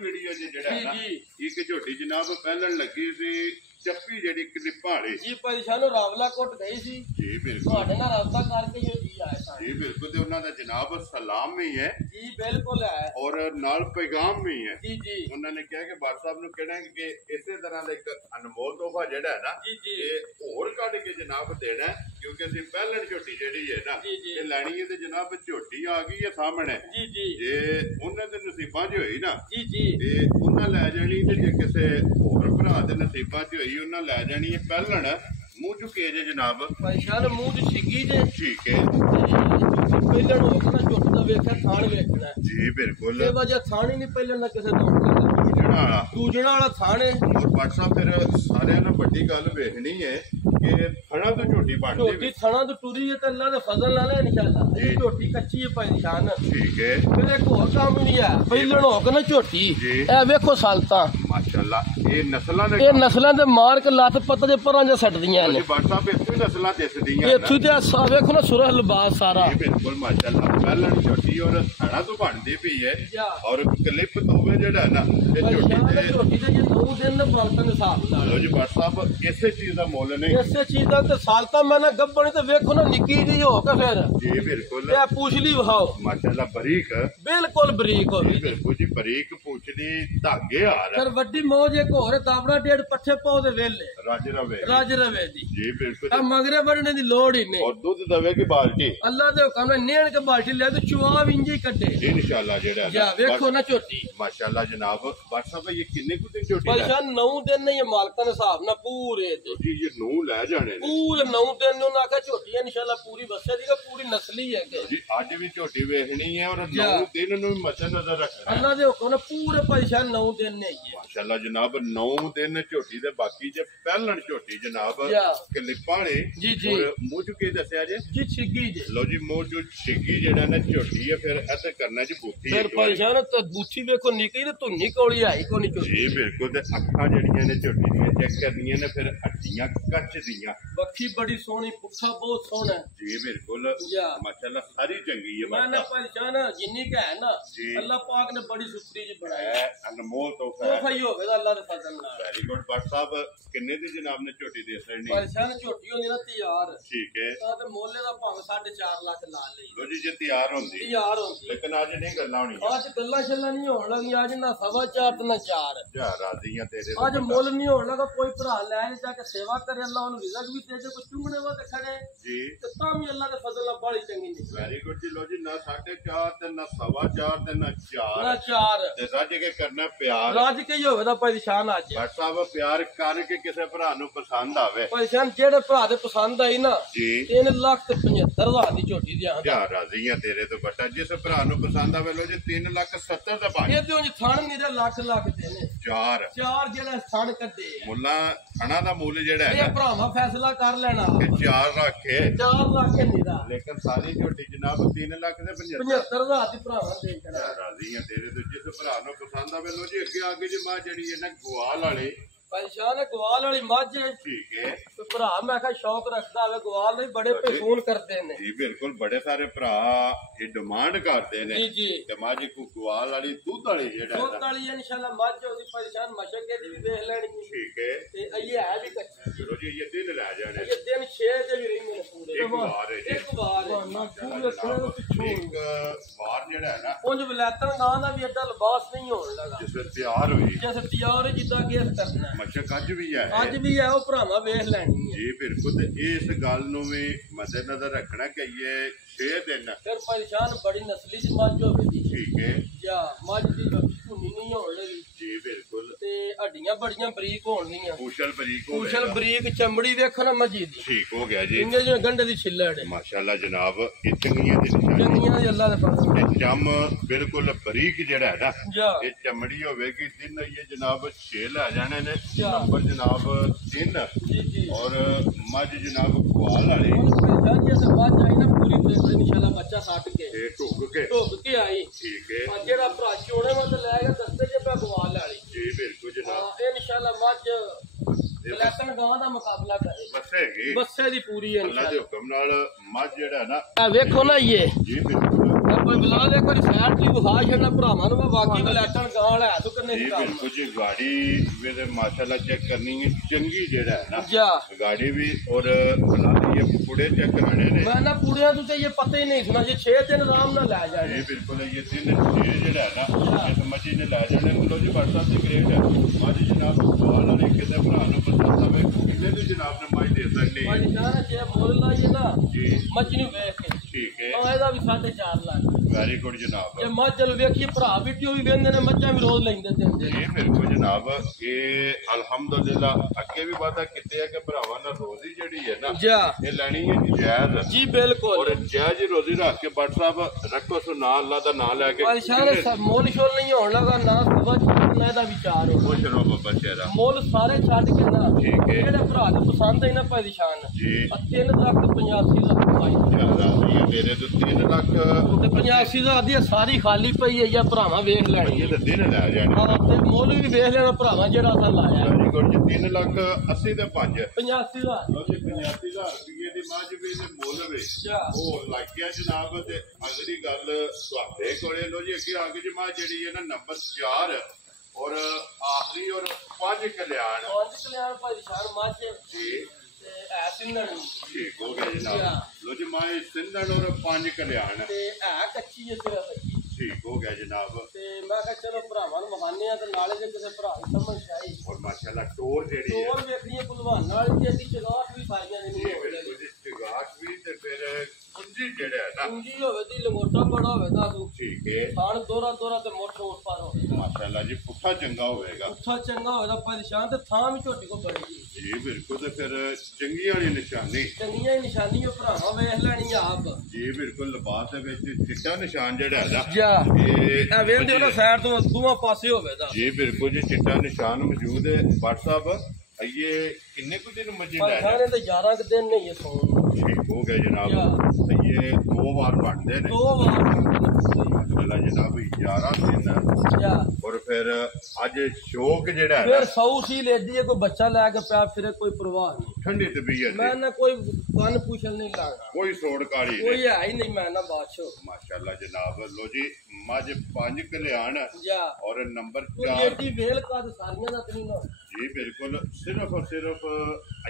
ਵੀਡੀਓ ਜਿਹੜਾ ਹੈ ਨਾ ਜੀ ਇੱਕ ਝੋਟੀ ਜਨਾਬ ਪਹਿਲਣ ਲੱਗੀ ਸੀ ਚੱਪੀ ਜਿਹੜੀ ਕਲਿੱਪਾਂ ਵਾਲੀ ਜੀ ਪਰੇਸ਼ਾਨ ਰਾਵਲਾ ਕੋਟ ਗਈ ਸੀ ਜੀ ਬਿਲਕੁਲ ਤੁਹਾਡੇ ਨਾਲ ਰਾਬਤਾ ਕਰਕੇ ਹੀ ਜੀ ਆਇਆ ਸਾਂ ਜੀ ਬਿਲਕੁਲ ਤੇ ਉਹਨਾਂ ਦਾ ਜਨਾਬ ਸਲਾਮ ਵੀ ਹੈ ਜੀ ਬਿਲਕੁਲ ਹੈ ਔਰ ਨਾਲ ਪੈਗਾਮ ਵੀ ਹੈ। ਜੀ ਜੀ ਉਹਨਾਂ ਨੇ ਕਿਹਾ ਕਿ WhatsApp ਨੂੰ ਕਹਿਣਾ ਕਿ ਇਸੇ ਤਰ੍ਹਾਂ ਦਾ ਇੱਕ ਅਨਮੋਲ ਤੋਹਫਾ ਜਿਹੜਾ ਹੈ ਨਾ ਜੀ ਜੀ ਇਹ ਹੋਰ ਕੱਢ ਕੇ ਜਨਾਬ ਦੇਣਾ ਕਿਉਂਕਿ ਅਸੀਂ ਪਹਿਲਣ ਝੋਟੀ ਜਿਹੜੀ ਹੈ ਨਾ ਜੀ, ਜੀ। ਇਹ ਲੈਣੀ ਹੈ ਤੇ ਜਨਾਬ ਝੋਟੀ ਆ ਗਈ ਹੈ ਸਾਹਮਣੇ ਜੀ ਜੀ ਜੇ ਉਹਨਾਂ ਦੇ ਨਸੀਬਾਂ 'ਚ ਹੋਈ ਨਾ ਜੀ ਜੀ ਤੇ ਉਹਨਾਂ ਲੈ ਜਾਣੀ ਤੇ ਜੇ ਕਿਸੇ ਹੋਰ ਭਰਾ ਦੇ ਨਸੀਬਾਂ 'ਚ ਹੋਈ ਉਹਨਾਂ ਲੈ ਜਾਣੀ ਹੈ ਪਹਿਲਣ ਮੂੰਹ ਝੁਕੇ ਜੇ ਜਨਾਬ ਪਰੇਸ਼ਾਨ ਮੂੰਹ ਚ ਛਿੱਗੀ ਜੇ ਠੀਕ ਹੈ ਪਹਿਲਾਂ ਨੂੰ ਨਾ ਝੁੱਟ ਦਾ ਵੇਖਿਆ ਥਾਣ ਵੇਖਣਾ ਜੀ ਬਿਲਕੁਲ ਇਹ ਵਜ੍ਹਾ ਥਾਣ ਹੀ ਨਹੀਂ ਪਹਿਲਾਂ ਨਾ ਕਿਸੇ ਤੋਂ ਦੂਜਣਾ ਵਾਲਾ ਦੂਜਣਾ ਵਾਲਾ ਥਾਣ ਹੈ ਔਰ WhatsApp ਫਿਰ ਸਾਰਿਆਂ ਨੂੰ ਵੱਡੀ ਗੱਲ ਵੇਖਣੀ ਹੈ ਕਿ ਥਣਾ ਤੋਂ ਝੋਟੀ ਬਣਦੀ ਝੋਟੀ ਥਣਾ ਤੋਂ ਟੁਰੀ ਹੈ ਤੇ ਅੱਲਾ ਦੇ ਫਜ਼ਲ ਨਾਲ ਹੈ ਇਨਸ਼ਾਅੱਲਾ ਇਹ ਝੋਟੀ ਕੱਚੀ ਹੈ ਪਰੇਸ਼ਾਨ ਠੀਕ ਹੈ ਫਿਰ ਇੱਕ ਹੋਰ ਕੰਮ ਨਹੀਂ ਹੈ ਪਹਿਲਾਂ ਹੋ ਕੇ ਨਾ ਝੋਟੀ ਜੀ। ਇਹ ਵੇਖੋ ਸਾਲਤਾਂ ਮਾਸ਼ਾਅੱਲਾ ਇਹ ਨਸਲਾਂ ਦੇ ਇਹ ਨਸਲਾਂ ਦੇ ਮਾਰ ਕੇ ਲੱਤ ਪੱਤ ਦੇ ਪਰਾਂ ਜਾਂ ਛੱਡਦੀਆਂ ਨੇ ਜੀ ਬਾਟ ਸਾਹਿਬ ਇੱਥੇ ਨਸਲਾਂ ਦਿਸਦੀਆਂ ਇੱਥੋਂ ਤੇ ਆਹ ਵੇਖੋ ਨਾ ਸੁਰਖ ਲਿਬਾਸ ਸਾਰਾ ਇਹ ਬਿਲਕੁਲ ਮਾਸ਼ਾਅੱਲਾ ਪਹਿਲਣ ਛੋਟੀ ਔਰ ਸਾੜਾ ਤੋਂ ਬਣਦੀ ਪਈ ਹੈ ਔਰ ਕਲਿੱਪ ਦੋਵੇਂ ਜਿਹੜਾ ਨਾ ਇਹ ਝੋਟੀ ਦੇ ਝੋਟੀ ਦੇ ਜੇ 2 ਦਿਨ ਨਾ ਬਾਲਟਾਂ ਦੇ ਹਿਸਾਬ ਨਾਲ ਲੋ ਜੀ ਬਾਟ ਸਾਹਿਬ ਇਸੇ ਚੀਜ਼ ਦਾ ਮੁੱਲ ਨਹੀਂ ਇਸੇ ਚੀਜ਼ ਦਾ ਤੇ ਸਾਲਤਾ ਮੈਂ ਨਾ ਗੱਬਣੀ ਤੇ ਵੇਖੋ ਨਾ ਨਿੱਕੀ ਜਿਹੀ ਹੋ ਕੇ ਫਿਰ ਜੀ ਬਿਲਕੁਲ ਇਹ ਪੂਛਲੀ ਵਹਾਓ ਮਾਸ਼ਾਅੱਲਾ ਬਰੀਕ ਬਿਲਕੁਲ ਬਰੀਕ ਹੋ ਗਈ ਬਿਲਕੁਲ ਜੀ ਬਰੀਕ ਪੁੱਛਦੀ ਧਾਗੇ ਆ ਫਿਰ ਵੱਡੀ ਮੌਜ ਇੱਕ ਹੋਰ ਦਾਬੜਾ ਡੇਢ ਪੱਠੇ ਪਾਉ ਦੇ ਵੇਲੇ ਰਾਜ ਰਵੇ ਦੀ ਜੀ ਬਿਲਕੁਲ ਆ ਮਗਰੇ ਵੜਨੇ ਦੀ ਲੋੜ ਹੀ ਨਹੀਂ ਔਰ ਦੁੱਧ ਦਵੇਗੀ ਬਾਲਟੀ ਅੱਲਾ ਦੇ ਹੁਕਮ ਨਾਲ ਨੇਣ ਕੇ ਬਾਲਟੀ ਲੈ ਤੇ ਚੁਆਵ ਇੰਜੀ ਕੱਢੇ ਇਨਸ਼ਾਅੱਲਾ ਜਿਹੜਾ ਜਾ ਵੇਖੋ ਨਾ ਝੋਟੀ ਮਾਸ਼ਾਅੱਲਾ ਜਨਾਬ ਬਾਟ ਸਾਹਿਬ ਇਹ ਕਿੰਨੇ ਕੁ ਦਿਨ ਝੋਟੀ ਭਾਈ ਸਾਹਿਬ 9 ਦਿਨ ਨਹੀਂ ਇਹ ਮਾਲਕਾਂ ਦੇ ਹਿਸਾਬ ਨਾਲ ਪੂਰੇ ਦੇ ਜੀ ਇਹ ਨੂੰ ਲੈ ਜਾਣੇ ਨੇ ਪੂਰੇ 9 ਦਿਨ ਨੂੰ ਨਾ ਕਾ ਝੋਟੀ ਇਨਸ਼ਾਅੱਲਾ ਪੂਰੀ ਵਸੇ ਦੀ ਪੂਰੀ ਨਸਲੀ ਹੈ ਜੀ ਅੱਜ ਵੀ ਝੋਟੀ ਵੇਖਣੀ ਹੈ ਔਰ 9 ਦਿਨ ਨੂੰ ਮੱਥੇ ਨਜ਼ਰ ਰੱਖਣਾ ਅੱਲਾ ਦੇ ਹੁਕਮ ਨਾਲ ਪੂਰੇ ਭਾਈ ਸਾਹਿਬ 9 ਦਿਨ ਨੇ ਹੀ ਮਾਸ਼ਾਅੱਲਾ ਜਨਾਬ 9 ਦਿਨ ਝੋਟੀ ਦੇ ਬਾਕੀ ਜੇ ਪਹਿਲਣ ਝੋਟੀ ਜਨਾਬ ਕਲਿੱਪਾਂ ਨੇ ਜੀ ਜੀ ਮੂੰਹ ਚੁੱਕੇ ਦੱਸਿਆ ਜੀ ਛਿੱਗੀ ਜੀ ਲੋ ਜੀ ਮੂੰਹ ਚੁ ਛਿੱਗੀ ਜਿਹੜਾ ਨਾ ਝੋਟੀ ਹੈ ਫਿਰ ਇੱਥੇ ਕਰਨਾ ਜੀ ਬੂਥੀ ਫਿਰ ਭਾਈ ਸਾਹਿਬ ਤਾਂ ਬੂਥੀ ਵੇਖੋ ਨਿੱਕੀ ਤੇ ਧੁੰਨੀ ਕੋਲੀ ਆਈ ਕੋ ਨਹੀਂ ਝੋਟੀ ਜੀ ਬਿਲਕੁਲ ਤੇ ਅੱਖਾਂ ਜਿਹੜੀਆਂ ਨੇ ਝੋਟੀ ਦੀਆਂ ਚੈੱਕ ਕਰਨੀਆਂ ਨੇ ਫਿਰ ਹੱਡੀਆਂ ਕੱਚ ਦੀਆਂ ਬੱਖੀ ਬੜੀ ਸੋਹਣੀ ਪੁੱਠਾ ਬਹੁਤ ਸੋਹਣਾ ਜੀ ਬਿਲਕੁਲ ਮਾਸ਼ਾਅੱਲਾ ਸਾਰੀ ਚੰਗੀ ਹੈ ਮੈਂ ਨਾ ਭਾਈ ਸਾਹਿਬ ਜਿੰਨੀ ਕ ਹੈ ਨਾ ਅੱਲਾਹ ਪਾਕ ਨੇ ਬੜੀ ਸੁਥਰੀ ਜੀ ਬਣਾਈ ਹੈ ਅਨਮੋਲ ਤੋਹਫਾ ਤੋਹਫਾ ਹੀ ਹੋਵੇ ਦਾ ਅੱਲਾਹ ਦੇ ਫਜ਼ਲ ਨਾਲ ਵੈਰੀ ਗੁੱਡ ਬਟ ਸਾਹਿਬ ਕਿੰਨੇ ਦੀ ਜਨਾਬ ਨੇ ਝੋਟੀ ਦੇ ਸਕਣੀ ਭਾਈ ਸਾਹਿਬ ਝੋਟੀ ਹੁੰਦੀ ਨਾ ਤਿਆਰ ਠੀਕ ਹੈ ਤਾਂ ਤੇ ਮੋਲੇ ਦਾ ਭਾਵੇਂ 4.5 ਲੱਖ ਲਾ ਲਈ ਲੋ ਜੀ ਜੇ ਤਿਆਰ ਹੁੰਦੀ ਤਿਆਰ ਹੁੰਦੀ ਲੇਕਿਨ ਅੱਜ ਨਹੀਂ ਗੱਲਾਂ ਹੋਣੀਆਂ ਅੱਜ ਗੱਲਾਂ ਛੱਲਾਂ ਨਹੀਂ ਹੋਣ ਲੱਗੀਆਂ ਅੱਜ ਨਾ 4.5 ਤੇ ਨਾ 4 ਜਾ ਰਾਜ਼ੀਆਂ ਤੇਰੇ ਅੱਜ ਮੁੱਲ ਨਹੀਂ ਹੋਣ ਲੱਗਾ ਕੋਈ ਭਰਾ ਲੈ ਜਾ ਕੇ ਸੇਵਾ ਕਰੇ ਅੱਲਾਹ ਉਹਨੂੰ ਰਿਜ਼ਕ ਵੀ ਦੇ ਜੇ ਕੋਈ ਚੁੰਗਣੇ ਵਾਸਤੇ ਖੜੇ ਜੀ ਤੇ ਤਾਂ ਵੀ ਅੱਲਾਹ ਦੇ ਫਜ਼ਲ ਨਾਲ ਬੜੀ ਚੰਗੀ ਨਿਕਲੀ ਵੈਰੀ ਗੁੱਡ ਜੀ ਲੋ ਜੀ ਨਾ 4.5 ਤੇ ਨਾ 4.5 ਤੇ ਨਾ 4 ਨਾ 4 ਤੇ ਰੱਜ ਕੇ ਕਰਨਾ ਪਿਆਰ ਰਾਜ ਕੇ ਹੀ ਹੋਵੇ ਦਾ ਭਾਈ ਸ਼ਾਨ ਅੱਜ ਬਟ ਸਾਹਿਬ ਪਿਆਰ ਕਰਕੇ ਕਿਸੇ ਭਰਾ ਨੂੰ ਪਸੰਦ ਆਵੇ ਭਾਈ ਸ਼ਾਨ ਜਿਹੜੇ ਭਰਾ ਦੇ ਪਸੰਦ ਆਈ ਨਾ ਜੀ 3,75,000 ਦੀ ਝੋਟੀ ਦੀ ਜਾ ਰਾਜ਼ੀਆਂ ਤੇਰੇ ਤੋਂ ਬਟਾ ਜਿਸ ਭਰਾ ਨੂੰ ਪਸੰਦ ਆਵੇ ਲੋ ਜੀ 3,70,000 ਦਾ ਭਾਈ ਇਹ ਤੇ ਉਂਝ ਥਣ ਨਹੀਂ ਦੇ ਲੱਖ ਦੇ ਨੇ 4 ਜਿਹੜਾ ਥਣ ਕੱਢੇ ਮੁੱਲਾ ਥਣਾ ਦਾ ਮੁੱਲ ਜਿਹੜਾ ਹੈ ਇਹ ਭਰਾਵਾ ਫੈਸਲਾ ਕਰ ਲੈਣਾ ਕਿ 4 ਰੱਖੇ 4 ਲੱਖ ਨਹੀਂ ਦਾ ਲੇਕਿਨ ਸਾਰੀ ਝੋਟੀ ਜਨਾਬ 3,75,000 75,000 ਦੀ ਭਰਾਵਾ ਦੇ ਦੇਣਾ ਰਾਜ਼ੀਆਂ ਤੇਰੇ ਤੋਂ ਜਿਸ ਭਰਾ ਨੂੰ ਪਸੰਦ ਆਵੇ ਲੋ ਜੀ ਅੱਗੇ ਆ ਕੇ ਜੀ ਮਾਂ ਜਿਹੜੀ ਹੈ ਨਾ ਗਵਾਲ ਵਾਲੇ ਭਾਈ ਸ਼ਾਹ ਨੇ ਗਵਾਲ ਵਾਲੀ ਮੱਝ ਠੀਕ ਹੈ ਤੇ ਭਰਾ ਮੈਂ ਕਿਹਾ ਸ਼ੌਕ ਰੱਖਦਾ ਹੋਵੇ ਗਵਾਲ ਨਹੀਂ ਬੜੇ ਪਸੂਨ ਕਰਦੇ ਨੇ ਜੀ ਬਿਲਕੁਲ ਬੜੇ ਸਾਰੇ ਭਰਾ ਇਹ ਡਿਮਾਂਡ ਕਰਦੇ ਨੇ ਜੀ ਜੀ ਤੇ ਮਾਂ ਜੀ ਕੋ ਗਵਾਲ ਵਾਲੀ ਦੁੱਧ ਵਾਲੀ ਜਿਹੜਾ ਦੁੱਧ ਵਾਲੀ ਇਨਸ਼ਾਅੱਲਾ ਮੱਝ ਉਹਦੀ ਪਰੇਸ਼ਾਨ ਮਸ਼ਕੇ ਦੀ ਵੀ ਦੇਖ ਲੈਣੀ ਠੀਕ ਹੈ ਤੇ ਇਹ ਹੈ ਵੀ ਕੱਚੀ ਚਲੋ ਜੀ ਇਹ ਦਿਨ ਲੈ ਜਾਣੇ ਇਹ ਦਿਨ 6 ਦੇ ਵੀ ਰਹਿੰਦੇ ਨੇ ਪੂਰੇ ਇੱਕ ਵਾਰ ਹੈ ਜੀ ਇੱਕ ਵਾਰ ਨਾ ਪੂਰੇ ਸਣੇ ਪਿੱਛੋਂ ਇੱਕ ਵਾਰ ਜਿਹੜਾ ਹੈ ਨਾ ਉਂਝ ਵਲੈਤਨ ਗਾਂ ਦਾ ਵੀ ਐਡਾ ਲਿਬਾਸ ਨਹੀਂ ਹੋਣ ਲੱਗਾ ਜਿਸ ਵੇਲੇ ਤਿਆਰ ਹੋਈ ਜਿਵੇਂ ਤਿਆਰ ਜਿੱਦਾਂ ਕੇਸ ਕਰਨਾ ਮਸ਼ਕ ਅੱਜ ਵੀ ਹੈ ਅੱਜ ਵੀ ਹੈ ਉਹ ਭਰਾਵਾ ਵੇਖ ਲੈਣੀ ਹੈ ਜੀ ਬਿਲਕੁਲ ਤੇ ਇਸ ਗੱਲ ਨੂੰ ਵੀ ਮੱਦੇਨਜ਼ਰ ਰੱਖਣਾ ਕਿ ਇਹ 6 ਦਿਨ ਫਿਰ ਪਰੇਸ਼ਾਨ ਬੜੀ ਨਸਲੀ ਦੀ ਮੱਝ ਹੋਵੇ ਦੀ ਠੀਕ ਹੈ ਜਾਂ ਮੱਝ ਦੀ ਧੁੰਨੀ ਨਹੀਂ ਹੋਣ ਲੱਗੀ ਜੀ ਬਿਲਕੁਲ ਤੇ ਹੱਡੀਆਂ ਬੜੀਆਂ ਬਰੀਕ ਹੋਣਗੀਆਂ ਕੁਸ਼ਲ ਬਰੀਕ ਹੋ ਕੁਸ਼ਲ ਬਰੀਕ ਚਮੜੀ ਵੇਖੋ ਨਾ ਮੱਝੀ ਦੀ ਠੀਕ ਹੋ ਗਿਆ ਜੀ ਇੰਨੇ ਜਿਵੇਂ ਗੰਢੇ ਦੀ ਛਿੱਲੜ ਮਾਸ਼ਾਅੱਲਾ ਜਨਾਬ ਇਹ ਚੰਗੀਆਂ ਦੀ ਨਿਸ਼ਾਨੀ ਚੰਗੀਆਂ ਦੀ ਅੱਲਾ ਦੇ ਪਾਸ ਇਹ ਚਮ ਬਿਲਕੁਲ ਬਰੀਕ ਜਿਹੜਾ ਹੈ ਨਾ ਜਾ ਇਹ ਚਮੜੀ ਹੋਵੇਗੀ ਦਿਨ ਇਹ ਜਨਾਬ 6 ਲੈ ਜਾਣੇ ਨੇ ਨੰਬਰ ਜਨਾਬ 3 ਜੀ ਜੀ ਔਰ ਮੱਝ ਜਨਾਬ ਗਵਾਲ ਵਾਲੀ ਪਰੇਸ਼ਾਨ ਜੇ ਸੇ ਬਾਅਦ ਜਾਈ ਨਾ ਪੂਰੀ ਤੇ ਇਨਸ਼ਾਅੱਲਾ ਬੱਚਾ ਸੱਟ ਕੇ ਇਹ ਢੁੱਕ ਕੇ ਆਈ ਠੀਕ ਹੈ ਆ ਜਿਹੜਾ ਭਰਾ ਚੋਣੇ ਵਾਸਤੇ ਲੈ ਗਿਆ ਦੱਸਦੇ ਜੇ ਪਾ ਗਵਾਲ ਵਾਲੀ ਜੀ ਬਿਲਕੁਲ ਜਨਾਬ ਇਨਸ਼ਾਅੱਲਾ ਮੱਝ ਲੈਤਨ ਗਾਂ ਦਾ ਮੁਕਾਬਲਾ ਕਰੇ ਬੱਸੇਗੀ ਬੱਸੇ ਦੀ ਪੂਰੀ ਹੈ ਅੱਲਾ ਦੇ ਹੁਕਮ ਨਾਲ ਮੱਝ ਜਿਹੜਾ ਹੈ ਨਾ ਆ ਵੇਖੋ ਨਾ ਇਹ ਜੀ ਬਿਲਕੁਲ ਕੋਈ ਬੁਲਾ ਦੇ ਕੋਈ ਸਾਈਡ ਦੀ ਵਿਖਾ ਛੱਡਣਾ ਭਰਾਵਾਂ ਨੂੰ ਵਾਕਈ ਵਲੈਤਨ ਗਾਂ ਵਾਲਾ ਹੈ ਤੂੰ ਕਿੰਨੇ ਜੀ ਦੀ ਕੰਮ ਬਿਲਕੁਲ ਜੀ ਗਾੜੀ ਵੀ ਮਾਸ਼ਾਅੱਲਾ ਚੈੱਕ ਕਰਨੀ ਹੈ ਚੰਗੀ ਜਿਹੜਾ ਹੈ ਨਾ ਜਾ गाड़ी भी और ये पूरे चेक कराने ने मैं ना पूरे तो ये पता ही नहीं सुना ये 6 दिन आराम ना ला जाए ये बिल्कुल ये दिन 6 जेड़ा है ना इस मच्छी ने ला जाने बोलो जी WhatsApp की ग्रेड है माजी जनाब सवाल वाले किते भरा नु पसंद आवे कितने भी जनाब ने माई दे सकनी माजी जाना जे मोल लाइए ना जी मच्छी नु देख के ठीक है तो ਇਹਦਾ ਵੀ 4.5 ਲੱਖ वेरी गुड जनाब ये मੱਝ ਚਲ ਵੇਖੀ ਭਰਾ ਵੀਡੀਓ ਵੀ ਵੇਂਦੇ ਨੇ ਮੱਝਾਂ ਵੀ ਰੋਜ਼ ਲੈਂਦੇ ਦਿੰਦੇ जी बिल्कुल जनाब ये अल्हम्दुलिल्लाह अगे भी वादा किते है कि भरावां ना रोजी जेड़ी है ना जा ये लेनी है जायज जी बिल्कुल और जायज ही रोजी रख के बट साहब रखो सुना अल्लाह दा नाम लेके परेशान मोल शोल नहीं होने लगा ना सुबह ना ਇਹਦਾ ਵਿਚਾਰ ਹੋ खुश रहो बाबा शेरा मोल सारे ਛੱਡ ਕੇ ਨਾ ठीक है ਜਿਹੜੇ ਭਰਾ ਨੂੰ ਪਸੰਦ ਹੈ ਨਾ ਪਰੇਸ਼ਾਨ जी 3,85,000 ਪਾਈ ਜ਼ਿਆਦਾ ਨਹੀਂ ਤੇਰੇ ਤੋਂ 3 ਲੱਖ ਤੇ 85 85,000 ਦੀ ਸਾਰੀ ਖਾਲੀ ਪਈ ਹੈ ਜਾਂ ਭਰਾਵਾਂ ਵੇਖ ਲੈਣੀ ਇਹ ਤਾਂ ਦਿਨ ਲੈ ਜਾਣੇ ਹਾਂ ਤੇ ਮੁੱਲ ਵੀ ਵੇਖ ਲੈਣਾ ਭਰਾਵਾਂ ਜਿਹੜਾ ਅਸਾਂ ਲਾਇਆ ਜੀ ਗੁੜ ਜੀ 3,80,000 ਦੇ 5 85,000 ਲੋ ਜੀ 85,000 ਰੁਪਏ ਦੀ ਮੱਝ ਵੀ ਤੇ ਮੁੱਲ ਵੇ ਉਹ ਲੱਗ ਗਿਆ ਜਨਾਬ ਤੇ ਅਗਲੀ ਗੱਲ ਤੁਹਾਡੇ ਕੋਲੇ ਲੋ ਜੀ ਅੱਗੇ ਆ ਗਈ ਜੀ ਮੱਝ ਜਿਹੜੀ ਹੈ ਨਾ ਨੰਬਰ 4 ਔਰ ਆਖਰੀ ਔਰ 5 ਕਲਿਆਣ ਭਾਈ ਸ਼ਾਨ ਮੱਝ ਜੀ ਤੇ ਐ ਸਿੰਨਣ ਠੀਕ ਹੋ ਗਿਆ ਜਨਾਬ ਲੋ ਜੀ ਮੱਝ ਸਿੰਧਣ ਔਰ 5 ਕਲਿਆਣ ਤੇ ਐ ਕੱਚੀ ਹੈ ਸਿਰਫ ਠੀਕ ਹੋ ਗਿਆ ਜਨਾਬ ਤੇ ਮੈਂ ਕਿਹਾ ਚਲੋ ਭਰਾਵਾਂ ਨੂੰ ਵਿਖਾਣੇ ਆ ਤੇ ਨਾਲੇ ਜੇ ਕਿਸੇ ਭਰਾ ਦੀ ਸਮਝ ਆਈ ਔਰ ਮਾਸ਼ਾਅੱਲਾ ਟੋਰ ਜਿਹੜੀ ਹੈ ਹੋਰ ਵੇਖਣੀ ਹੈ ਭਲਵਾਨ ਨਾਲ ਤੇ ਇਹਦੀ ਚਗਾਟ ਵੀ ਸਾਰੀਆਂ ਨੇ ਜੀ ਬਿਲਕੁਲ ਜੀ ਚਗਾਟ ਵੀ ਤੇ ਫਿਰ ਕੁੰਜੀ ਜਿਹੜਾ ਹੈ ਨਾ ਕੁੰਜੀ ਹੋਵੇ ਦੀ ਲੰਗੋਟਾ ਬੜਾ ਹੋਵੇ ਤਾਂ ਤੂੰ ਠੀਕ ਹੈ ਖਾਣ ਦੋਰਾ ਤੇ ਮੋਟਰ ਉਸ ਪਾਰ ਹੋਵੇ ਮਾਸ਼ਾਅੱਲਾ ਜੀ ਪੁੱਠਾ ਚੰਗਾ ਹੋਵੇਗਾ ਉੱਥਾ ਚੰਗਾ ਹੋਵੇ ਤਾਂ ਪਰੇਸ਼ਾਨ ਤੇ ਥਾਂ ਵੀ ਝੋਟੀ ਕੋ ਬੜੇਗੀ ਜੀ ਬਿਲਕੁਲ ਤੇ ਫਿਰ ਚੰਗੀਆਂ ਵਾਲੀ ਨਿਸ਼ਾਨੀ ਚੰਗੀਆਂ ਹੀ ਨਿਸ਼ਾਨੀਆਂ ਭਰਾਵਾਂ ਵੇਖ ਲੈਣੀ ਆਪ ਜੀ ਬਿਲਕੁਲ ਲਿਬਾਸ ਦੇ ਵਿੱਚ ਚਿੱਟਾ ਨਿਸ਼ਾਨ ਜਿਹੜਾ ਹੈ ਨਾ ਜਾ ਇਹ ਇਹ ਵੇਖਦੇ ਹੋ ਨਾ ਸਾਈਡ ਤੋਂ ਦੋਵਾਂ ਪਾਸੇ ਹੋਵੇ ਤਾਂ ਜੀ ਬਿਲਕੁਲ ਜੀ ਚਿੱਟਾ ਨਿਸ਼ਾਨ ਮੌਜੂਦ ਹੈ WhatsApp ਇਹ ਕਿੰਨੇ ਕੁ ਦਿਨ ਮੱਝੀ ਲੈ ਖਾਣੇ ਤੇ 11 ਕੁ ਦਿਨ ਨਹੀਂ ਇਹ ਸੌਣ ਠੀਕ ਹੋ ਗਿਆ ਜਨਾਬ ਇਹ 2 ਵਾਰ ਬਣਦੇ ਨੇ 2 ਵਾਰ ਮਾਸ਼ਾਅੱਲਾ ਜਨਾਬ 11 ਦਿਨ ਜਾ ਔਰ ਫਿਰ ਅੱਜ ਸ਼ੌਕ ਜਿਹੜਾ ਹੈ ਫਿਰ ਸੌ ਸੀ ਲੈਦੀ ਹੈ ਕੋਈ ਬੱਚਾ ਲੈ ਕੇ ਪਿਆ ਫਿਰੇ ਕੋਈ ਪਰਵਾਹ ਨਹੀਂ ਠੰਡੀ ਤਬੀਅਤ ਮੈਂ ਨਾ ਕੋਈ ਕੰਨ ਪੁੱਛਣ ਨਹੀਂ ਲਾਗਾ ਕੋਈ ਸੋੜ ਕਾਲੀ ਕੋਈ ਨਹੀਂ ਹੈ ਹੀ ਨਹੀਂ ਮੈਂ ਨਾ ਬਾਦਸ਼ਾਹ ਮਾਸ਼ਾਅੱਲਾ ਜਨਾਬ ਲੋ ਜੀ ਮੱਝ 5 ਕਲਿਆਣ ਜਾ ਔਰ ਨੰਬਰ ਕੋਈ 4 ਏਡੀ ਵੇਲ ਕਾਦ ਸਾਰੀਆਂ ਦਾ ਤਨੀ ਨਾ ਜੀ ਬਿਲਕੁਲ ਸਿਰਫ ਔਰ ਸਿਰਫ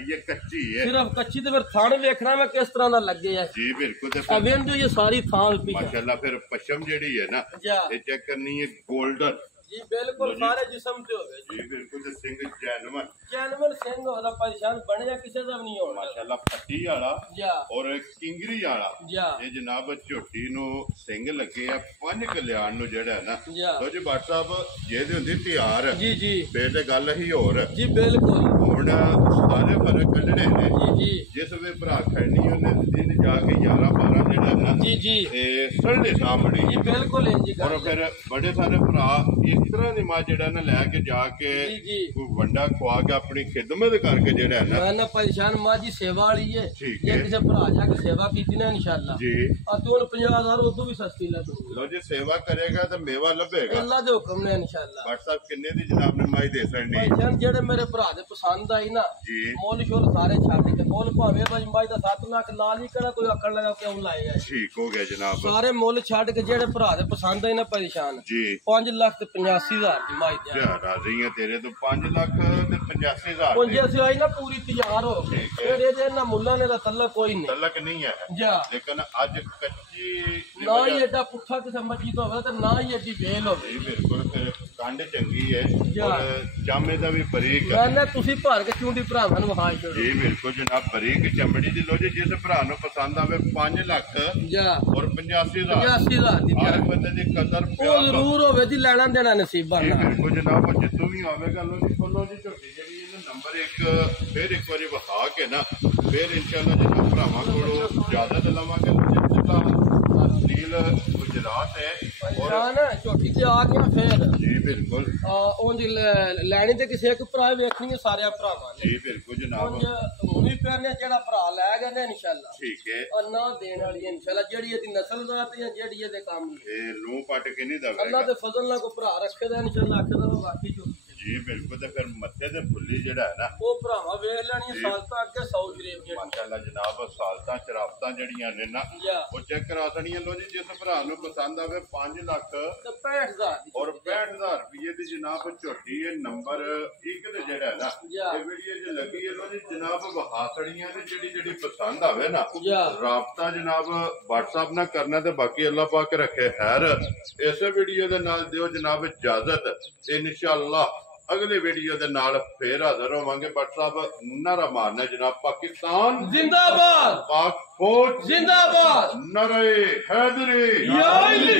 ਇਹ ਕੱਚੀ ਹੈ ਸਿਰਫ ਕੱਚੀ ਤੇ ਫਿਰ ਥਾਣ ਵੇਖਣਾ ਮੈਂ ਕਿਸ ਤਰ੍ਹਾਂ ਦਾ ਲੱਗੇ ਆ ਜੀ ਬਿਲਕੁਲ ਤੇ ਆ ਵੇਖ ਜੋ ਇਹ ਸਾਰੀ ਥਾਂ ਪਿੱਛੇ ਮਾਸ਼ਾਅੱਲਾ ਫਿਰ ਪਸ਼ਮ ਜਿਹੜੀ ਹੈ ਨਾ ਜਾ ਇਹ ਚੈੱਕ ਕਰਨੀ ਹੈ 골ਡਨ ਜੀ ਬਿਲਕੁਲ ਸਾਰੇ ਜਿਸਮ ਤੇ ਹੋਵੇ ਜੀ ਬਿਲਕੁਲ ਤੇ ਸਿੰਘ ਜੈਨਵਨ ਜੈਨਵਲ ਸਿੰਘ ਉਹਦਾ ਪਰੇਸ਼ਾਨ ਬਣਿਆ ਕਿਸੇ ਦਾ ਵੀ ਨਹੀਂ ਹੋਣਾ ਮਾਸ਼ਾਅੱਲਾ ਪੱਟੀ ਵਾਲਾ ਜਾ ਔਰ ਕਿੰਗਰੀ ਵਾਲਾ ਜਾ ਇਹ ਜਨਾਬ ਝੋਟੀ ਨੂੰ ਸਿੰਘ ਲੱਗੇ ਆ 5 ਕਲਿਆਣ ਨੂੰ ਜਿਹੜਾ ਹੈ ਨਾ ਜਾ ਲੋ ਜੀ WhatsApp ਜਿਹਦੇ ਹੁੰਦੀ ਤਿਆਰ ਜੀ ਜੀ ਫੇਰ ਤੇ ਗੱਲ ਹੀ ਹੋਰ ਜੀ ਬਿਲਕੁਲ ਹੁਣ ਸਾਰੇ ਫਰਕ ਕੱਢਣੇ ਨੇ ਜੀ ਜੀ ਜਿਸ ਵੇ ਭਰਾ ਖੈਣੀ ਉਹਨੇ ਦਿਨ ਜਾ ਕੇ 11 12 ਜਿਹੜਾ ਨਾ ਜੀ ਜੀ ਤੇ ਸਰਦੇ ਸਾਹਮਣੇ ਜੀ ਬਿਲਕੁਲ ਇੰਜ ਹੀ ਔਰ ਗੱਲ ਫਿਰ ਬੜੇ ਸਾਰੇ ਭਰਾ ਇਸ ਤਰ੍ਹਾਂ ਦੀ ਮਾਂ ਜਿਹੜਾ ਨਾ ਲੈ ਕੇ ਜਾ ਕੇ ਜੀ ਜੀ ਕੋਈ ਵੰਡਾ ਖਵਾ ਕੇ ਆਪਣੀ ਖਿਦਮਤ ਕਰਕੇ ਜਿਹੜਾ ਹੈ ਨਾ ਮੈਂ ਨਾ ਪਰੇਸ਼ਾਨ ਮਾਂ ਜੀ ਸੇਵਾ ਵਾਲੀ ਹੈ ਠੀਕ ਜੇ ਹੈ ਕਿਸੇ ਭਰਾ ਜਾ ਕੇ ਸੇਵਾ ਕੀਤੀ ਨਾ ਇਨਸ਼ਾਅੱਲਾ ਜੀ ਆ ਤੂੰ 50,000 ਉਦੋਂ ਵੀ ਸਸਤੀ ਲੱਗੂਗੀ ਲੋ ਜੀ ਸੇਵਾ ਕਰੇਗਾ ਤਾਂ ਮੇਵਾ ਲੱਭੇਗਾ ਅੱਲਾ ਦੇ ਹੁਕਮ ਨੇ ਇਨਸ਼ਾਅੱਲਾ WhatsApp ਕਿੰਨੇ ਦੀ ਜਨਾਬ ਨੇ ਮਾਈ ਦੇ ਸਕਣੀ ਪਰੇਸ਼ਾਨ ਜਿਹੜੇ ਮੇਰੇ ਭਰਾ ਦੇ ਪਸੰਦ ਆਈ ਨਾ ਜੀ ਮੁੱਲ ਸ਼ੁੱਲ ਸਾਰੇ ਛੱਡ ਕੇ ਮੁੱਲ ਭਾਵੇਂ ਭਾਈ ਮਾਈ ਦਾ 7 ਲੱਖ ਲਾ ਲਈ ਕਿਹੜਾ ਕੋਈ ਆਕੜ ਲਗਾ ਕਿਉਂ ਲਾਏ ਆ ਠੀਕ ਹੋ ਗਿਆ ਜਨਾਬ ਸਾਰੇ ਮੁੱਲ ਛੱਡ ਕੇ ਜਿਹੜੇ ਭਰਾ ਦੇ ਪਸੰਦ ਆਈ ਨਾ ਪਰੇਸ਼ਾਨ ਜੀ 5,85,000 ਦੀ ਮਾਈ ਦੇ ਯਾਰ ਰਾਜ਼ੀ ਹੈ ਤੇਰੇ ਤੋਂ 5 ਲੱਖ ਤੇ 85,000 ਹੁਣ ਜੇ ਅਸੀਂ ਆਈ ਨਾ ਪੂਰੀ ਤਿਆਰ ਹੋ ਗਈ ਠੀਕ ਹੈ। ਫਿਰ ਇਹਦੇ ਨਾ ਮੁੱਲਾਂ ਨੇ ਦਾ ਤੱਲਾ ਕੋਈ ਨਹੀਂ ਤਲਕ ਨਹੀਂ ਹੈ ਜਾ ਲੇਕਿਨ ਅੱਜ ਕੱਚੀ ਦੀ ਨਾ ਹੀ ਵਜ੍ਹਾ- ਏਡਾ ਪੁੱਠਾ ਕਿਸੇ ਮੱਜੀ ਤੋਂ ਹੋਵੇ ਤੇ ਨਾ ਹੀ ਏਡੀ ਵੇਲ ਹੋਵੇ ਜੀ ਬਿਲਕੁਲ ਫਿਰ ਕੰਡ ਚੰਗੀ ਹੈ ਜਾ। ਔਰ ਜਾਮੇ ਦਾ ਵੀ ਬਰੀਕ ਹੈ ਮੈਂ ਨਾ ਤੁਸੀਂ ਭਰ ਕੇ ਚੁੰਡੀ ਭਰਾਵਾਂ ਨੂੰ ਵਿਖਾ ਛੱਡੋ ਜੀ ਬਿਲਕੁਲ ਜਨਾਬ ਬਰੀਕ ਚਮੜੀ ਦੀ ਲੋ ਜੀ ਜਿਸ ਭਰਾ ਨੂੰ ਪਸੰਦ ਆਵੇ 5 ਲੱਖ ਜਾ ਔਰ 85,000 85,000 ਦੀ ਹਰ ਤਿਆਰ ਬੰਦੇ ਦੀ ਕਦਰ ਉਹ ਪਿਆਰ ਜ਼ਰੂਰ ਹੋਵੇ ਜੀ ਲੈਣਾ ਦੇਣਾ ਨਸੀਬਾਂ ਜੀ ਨਾਲ ਬਿਲਕੁਲ ਜਨਾਬ ਉਹ ਜਿੱਦੋਂ ਵੀ ਆਵੇਗਾ ਲੋ ਜੀ ਖੋਲੋ ਜੀ ਝੋਟੀ ਜਿਹੜੀ ਇਹਨੂੰ ਨੰਬਰ 1 ਫਿਰ ਇੱਕ ਵਾਰੀ ਵਿਖਾ ਕੇ ਨਾ ਫਿਰ ਇਨਸ਼ਾਅੱਲਾ ਜਿੱਦਾਂ ਭਰਾਵਾਂ ਕੋਲੋਂ ਇਜਾਜ਼ਤ ਲਵਾਂਗੇ ਜਿੱਦਾਂ ਤਹਿਸੀਲ ਗੁਜਰਾਤ ਹੈ ਔਰ ਨਾ ਝੋਟੀ ਤੇ ਆ ਗਿਆ ਫੇਰ ਜੀ ਬਿਲਕੁਲ ਉਂਝ ਲੈਣੀ ਤੇ ਕਿਸੇ ਇੱਕ ਭਰਾ ਵੇਖਣੀ ਹੈ ਸਾਰਿਆਂ ਭਰਾਵਾਂ ਨੇ ਜੀ ਬਿਲਕੁਲ ਜਨਾਬ ਉਂਝ ਹੁਣ ਵੀ ਪਿਆਰ ਨੇ ਜਿਹੜਾ ਭਰਾ ਲੈ ਗਏ ਨੇ ਇਨਸ਼ਾਅੱਲਾ ਠੀਕ ਹੈ ਔਰ ਨਾ ਦੇਣ ਵਾਲੀ ਹੈ ਇਨਸ਼ਾਅੱਲਾ ਜਿਹੜੀ ਇਹਦੀ ਨਸਲ ਦਾ ਤੇ ਜਿਹੜੀ ਇਹਦੇ ਕੰਮ ਦੀ ਇਹ ਲੂੰ ਪੱਟ ਕੇ ਨਹੀਂ ਅੱਲਾ ਦਵੇਗਾ ਦੇ ਫਜ਼ਲ ਨਾਲ ਕੋ ਭਰਾ ਰੱਖੇਦਾ ਇਨਸ਼ਾਅੱਲਾ ਆਖਦਾ ਵਾ ਬਾਕੀ ਜੋ ਜੀ ਬਿਲਕੁਲ ਤੇ ਫਿਰ ਮੱਥੇ ਤੇ ਫੁੱਲੀ ਜਿਹੜਾ ਹੈ ਨਾ ਉਹ ਭਰਾਵਾਂ ਵੇਖ ਲੈਣੀ ਸਾਲਤਾਂ ਅੱਗੇ 100 ਸ਼ਰੀਫ ਜਿਹੜੀ ਮਾਸ਼ਾਅੱਲਾ ਜਨਾਬ ਸਾਲਤਾਂ ਚਰਾਫਤਾਂ ਜਿਹੜੀਆਂ ਨੇ ਨਾ ਜਾ ਉਹ ਚੈੱਕ ਕਰਾ ਸਣੀਆਂ ਲੋ ਜੀ ਜਿਸ ਭਰਾ ਨੂੰ ਪਸੰਦ ਆਵੇ 5 ਲੱਖ ਤੇ 65,000 ਦੀ ਔਰ 65,000 ਰੁਪਏ ਦੀ ਜਨਾਬ ਝੋਟੀ ਹੈ ਨੰਬਰ 1 ਤੇ ਜਿਹੜਾ ਹੈ ਨਾ ਜਾ। ਇਹ ਵੀਡੀਓ ਜੇ ਲੱਗੀ ਹੈ ਲੋ ਜੀ ਜਨਾਬ ਵਹਾ ਸੜੀਆਂ ਨੇ ਜਿਹੜੀ ਪਸੰਦ ਆਵੇ ਨਾ ਜਾ ਰਾਬਤਾ ਜਨਾਬ WhatsApp ਨਾਲ ਕਰਨਾ ਤੇ ਬਾਕੀ ਅੱਲਾਹ ਪਾਕ ਰੱਖੇ ਖੈਰ ਇਸੇ ਵੀਡੀਓ ਦੇ ਨਾਲ ਦਿਓ ਜਨਾਬ ਇਜਾਜ਼ਤ ਇਨਸ਼ਾਅੱਲਾ ਅਗਲੇ ਵੀਡੀਓ ਦੇ ਨਾਲ ਫੇਰ ਹਾਜ਼ਰ ਹੋਵਾਂਗੇ WhatsApp ਨਾਰਾ ਮਾਰਨਾ ਜਨਾਬ ਪਾਕਿਸਤਾਨ ਜ਼ਿੰਦਾਬਾਦ ਪਾਕ ਫੌਜ ਜ਼ਿੰਦਾਬਾਦ ਨਰੇ ਹੈਦਰੀ ਯਾ ਅਲੀ